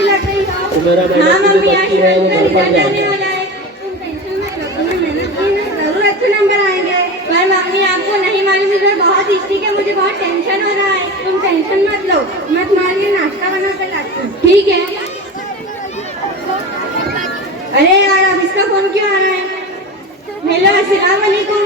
सी लग रही हो। तो मेरा हाँ मम्मी, आज है वो घर पर जाने वाला है। तुम टेंशन मत लो, तुम्हें मेहनत की ना जरूर अच्छे नंबर आएंगे। पर मम्मी आपको नहीं मालूम, इधर बहुत स्ट्रिक्ट है, मुझे बहुत टेंशन हो रहा है। तुम टेंशन मत लो, मैं तुम्हारे लिए नाश्ता बना कर लाती हूँ। ठीक है। अरे यार, अब इसका फोन क्यों आ रहा है? हेलो, अस्सलाम वालेकुम।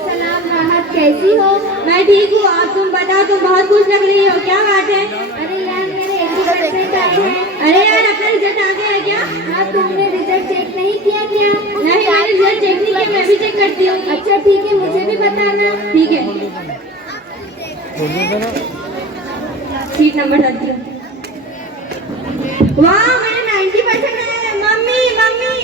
सलाम राहत, कैसी हो? मैं ठीक हूँ, और तुम बताओ, तुम बहुत खुश लग रही हो, क्या बात है? अरे यार, मेरे 80% आए हैं। अरे यार, अपना रिजल्ट आ गया है क्या? हाँ, तुमने रिजल्ट चेक नहीं किया क्या? नहीं, मैंने रिजल्ट चेक नहीं किया, मैं भी चेक करती हूँ। अच्छा ठीक है, मुझे भी बताना। ठीक है, सीट नंबर 13। वाह, मेरे 90% आए हैं। मम्मी मम्मी,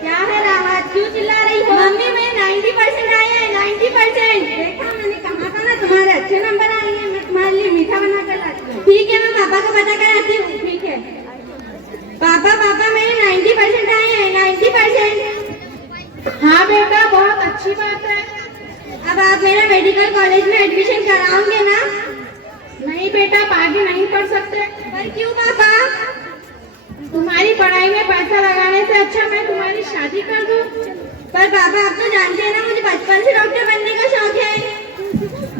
क्या है राहत, क्यों चिल्ला रही हो? मम्मी, मेरे 90% आए हैं, 90%। देखा, मैंने कहा था ना तुम्हारे अच्छे नंबर आएंगे, मैं तुम्हारे लिए मीठा बना कर लाती हूँ। ठीक है, मैं पापा को पता कराती हूँ। ठीक है पापा, पापा मेरे 90% आए हैं, 90%। हाँ बेटा, बहुत अच्छी बात है। अब आप मेरा मेडिकल कॉलेज में एडमिशन कराओगे ना? नहीं बेटा, आप आगे नहीं पढ़ सकते। पर क्यों पापा? तुम्हारी पढ़ाई में पैसा लगाने से अच्छा मैं तुम्हारी शादी कर दूं। पर पापा, आप तो जानते हैं ना, मुझे बचपन से डॉक्टर बनने का शौक है।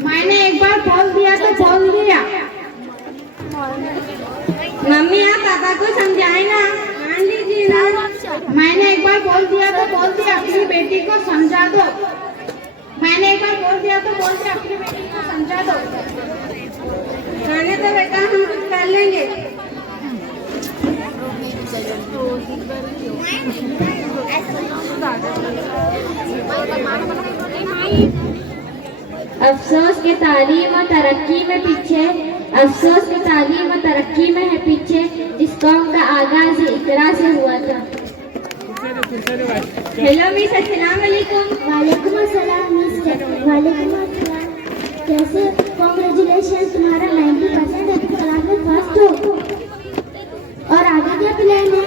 मैंने एक बार बोल दिया तो बोल दिया। मम्मी, आप पापा को समझाए ना, मान लीजिए ना। मैंने एक बार बोल दिया तो बोल दिया, अपनी बेटी को समझा दो। मैंने एक बार बोल दिया तो बोल दिया, अपनी बेटी को समझा दो। खाने तो बेटा हम कुछ कर लेंगे। अफसोस के तालीम और तरक्की में पीछे, अफसोस के तालीम और तरक्की में है पीछे, जिस कौम का आगाज इकरा से हुआ था। हेलो मिस, अस्सलाम वालेकुम। वालेकुम अस्सलाम मिस। वालेकुम अस्सलाम। कैसे? कांग्रेचुलेशन, तुम्हारा 90% है, तुम क्लास में फर्स्ट हो। और आगे क्या प्लान है?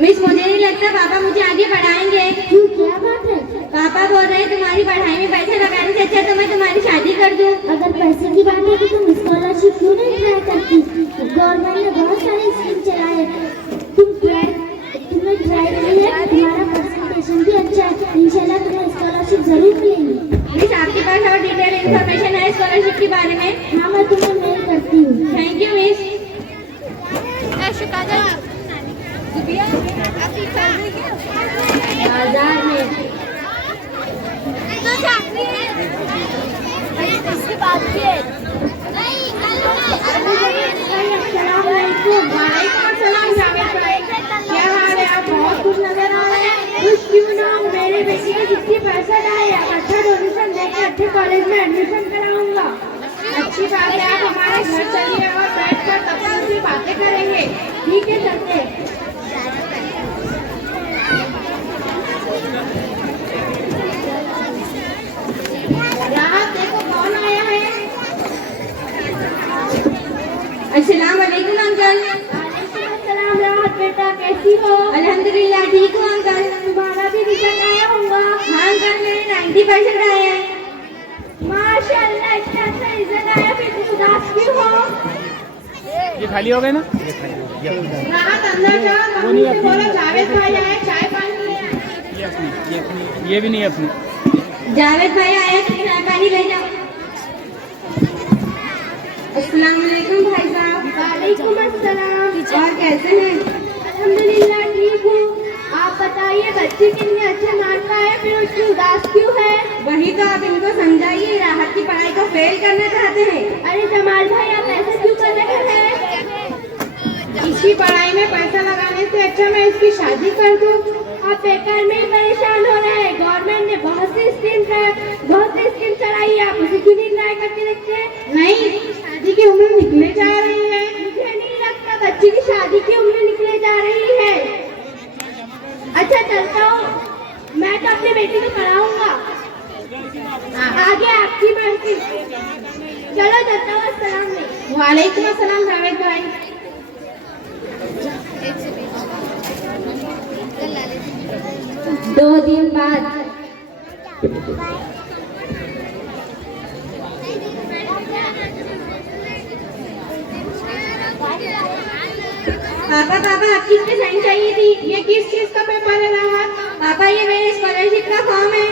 मिस, मुझे नहीं लगता पापा मुझे आगे पढ़ाएंगे। क्यों, क्या बात है? पापा बोल रहे हैं तुम्हारी पढ़ाई में पैसे लगाने से अच्छा तो मैं तुम्हारी शादी कर दूं। अगर पैसे की बात है तो तुम स्कॉलरशिप क्यों नहीं ट्राई करती? गवर्नमेंट ने बहुत सारे स्कीम चलाए, तुमने ट्राई की है, तुम्हारा परसेंटेशन भी अच्छा है, इंशाल्लाह तुम्हें स्कॉलरशिप जरूर मिलेगी। मिस, आपके पास और डिटेल इन्फॉर्मेशन है स्कॉलरशिप के बारे में? हाँ, मैं तुम्हें मेल करती हूँ। Thank you miss. बाजार में इसकी बात की है। क्या हाल है? आप बहुत खुश नजर आ रहे हैं। खुश क्यों ना हूँ, मेरे बेटी के 60% आए। अब अच्छा डोनेशन देकर अच्छे कॉलेज में एडमिशन कराऊंगा। अच्छी बात है, आप हमारे घर चलिए और बैठकर तफसील से बातें करेंगे। ठीक है, चलते हैं। राहत, देखो कौन आया है। अस्सलाम वालेकुम अंकल। सलाम राहत, बेटा कैसी हो? अल्हम्दुलिल्लाह ठीक हूँ अंकल। तुम्हारा भी रिजल्ट आया होगा। हाँ अंकल, मेरे 90% आए हैं। माशाअल्लाह, इतना अच्छा रिजल्ट आया, फिर तुम उदास क्यों हो? ये खाली हो गए ना? राहत, अंदर जाओ, मम्मी से बोलो जावेद भाई आए, चाय पानी ले आए। ये भी नहीं अपनी। जावेद भाई आए, चाय पानी ले जाओ। अस्सलाम वालेकुम भाई साहब। वालेकुम अस्सलाम। और कैसे हैं? अल्हम्दुलिल्लाह ठीक हूँ। आप बताइए, बच्चे कितने अच्छे मार्क्स आए, फिर उसकी उदास क्यों है? वही तो आप इनको समझाइए, राहत की पढ़ाई को फेल करना चाहते हैं। अरे जमाल भाई, आप ऐसा क्यों कर रहे हैं? इसकी पढ़ाई में पैसा लगाने से अच्छा मैं इसकी शादी कर दूं। आप बेकार में ही परेशान हो रहे हैं। गवर्नमेंट ने बहुत सी स्कीम चलाई है, आप उसे क्यों नहीं ट्राई करके देखते? नहीं, शादी की उम्र निकले जा रही है। मुझे नहीं लगता बच्ची की शादी की उम्र निकले जा रही है। अच्छा चलता हूँ, मैं तो अपनी बेटी को पढ़ाऊंगा, आगे आपकी मर्जी। चलो चलता हूँ। अस्सलाम वालेकुम। वालेकुम अस्सलाम जावेद भाई। 2 दिन बाद धन्यवाद। पापा पापा आपकी इसमें साइन चाहिए थी। ये किस चीज का पेपर है राहत? पापा ये मेरे स्कॉलरशिप का फॉर्म है।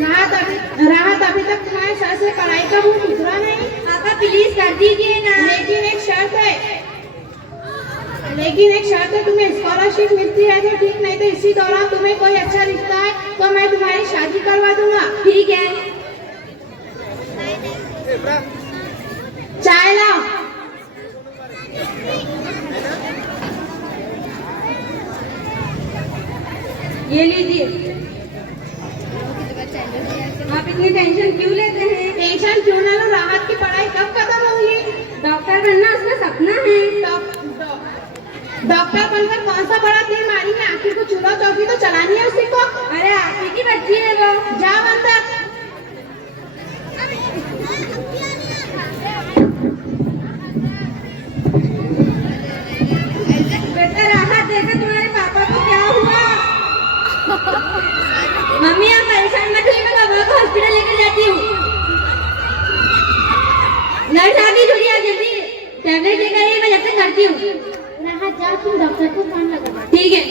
राहत अभी तक तुम्हारे सर से पढ़ाई का वो उतरा नहीं। पापा प्लीज कर दीजिए ना। लेकिन एक शर्त है, तुम्हें स्कॉलरशिप मिलती है तो ठीक, नहीं तो इसी दौरान तुम्हें कोई अच्छा रिश्ता है तो मैं तुम्हारी शादी करवा दूंगा। ठीक है। चाय लाओ। ये लीजिए। आप इतनी टेंशन क्यों लेते हैं? टेंशन क्यों ना लो, राहत की पढ़ाई कब खत्म होगी? डॉक्टर बनना उसका सपना है। डॉक्टर बनकर कौन सा बड़ा तीर मारी है? आखिर को चूल्हा चौकी तो चलानी है उसी को। अरे आप ही की बच्ची है वो। जाओ अंदर। बेटा राहत, देखो तुम्हारे पापा को क्या हुआ। मम्मी आप परेशान मत होइए, मैं पापा को हॉस्पिटल लेकर जाती हूँ। नर्स आ गई, थोड़ी आ जल्दी टैबलेट लेकर आइए, मैं जब तक करती हूँ। राहत जाओ, तुम डॉक्टर को फोन लगा। ठीक है।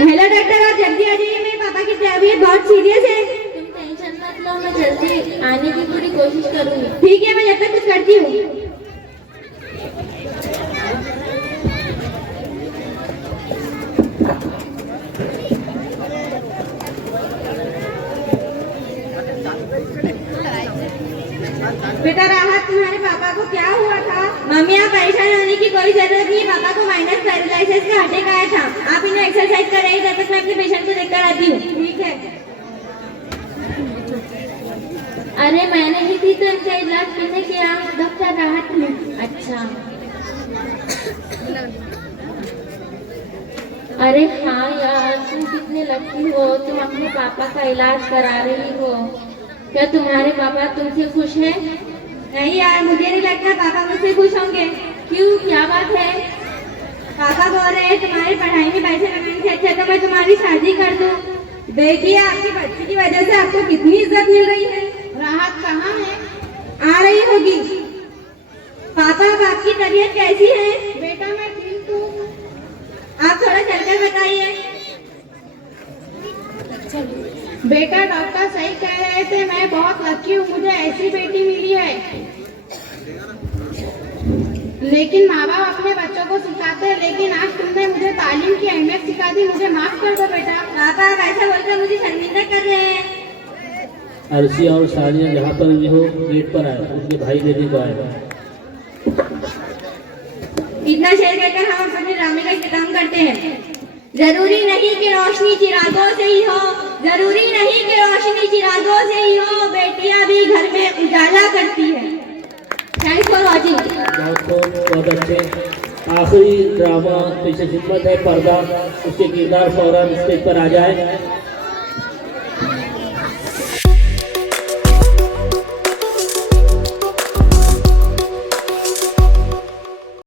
हेलो डॉक्टर, आप जल्दी आ जाइए, मेरे पापा की तबीयत बहुत सीरियस है। तुम टेंशन मत लो, मैं जल्दी आने की पूरी कोशिश करूंगी। ठीक है, मैं जब तक कुछ करती हूँ। बेटा राहत, तुम्हारे पापा को क्या हुआ था? मम्मी आप परेशान होने की कोई जरूरत नहीं है, पापा को माइनस पैरालिसिस का अटैक आया था। आप इन्हें एक्सरसाइज कराइए, तब तक मैं अपने पेशेंट को देखकर आती हूँ। ठीक है। अरे मैंने ही थी तो इनका इलाज किसने किया? डॉक्टर राहत ने। अच्छा। अरे हाँ यार, तुम कितने लकी हो, तुम अपने पापा का इलाज करा रही हो। क्या तुम्हारे पापा तुमसे खुश हैं? नहीं यार, मुझे नहीं लगता पापा मुझसे खुश होंगे। क्यों, क्या बात है? पापा बोल रहे हैं तुम्हारी पढ़ाई में पैसे लगाने से अच्छा तो मैं तुम्हारी शादी कर दूं। देखिए आपकी बच्ची की वजह से आपको कितनी इज्जत मिल रही है। राहत कहाँ है? आ रही होगी। पापा अब आपकी तबीयत कैसी है? बेटा मैं ठीक हूँ। आप थोड़ा चलकर बताइए। बेटा डॉक्टर सही कह रहे थे, मैं बहुत लकी हूँ, मुझे ऐसी बेटी मिली है। लेकिन माँ बाप अपने बच्चों को सिखाते हैं, लेकिन आज तुमने मुझे तालीम की अहमियत सिखा दी, मुझे माफ कर दो बेटा। पापा आप ऐसा बोलकर मुझे शर्मिंदा कर रहे हैं। अर्शिया और सानिया जहाँ पर भी हो गेट पर आए, उनके भाई लेने को आए। इतना शेर कहकर हम अपने ड्रामे का इख्तिताम करते हैं। जरूरी नहीं कि रोशनी चिरागों से ही हो, जरूरी नहीं कि रोशनी चिरागों से ही हो, बेटियां भी घर में उजाला करती है। Thanks for watching. बहुत अच्छे। आखिरी ड्रामा पेश खिदमत है पर्दा, उसके किरदार फौरन स्टेज पर आ जाए।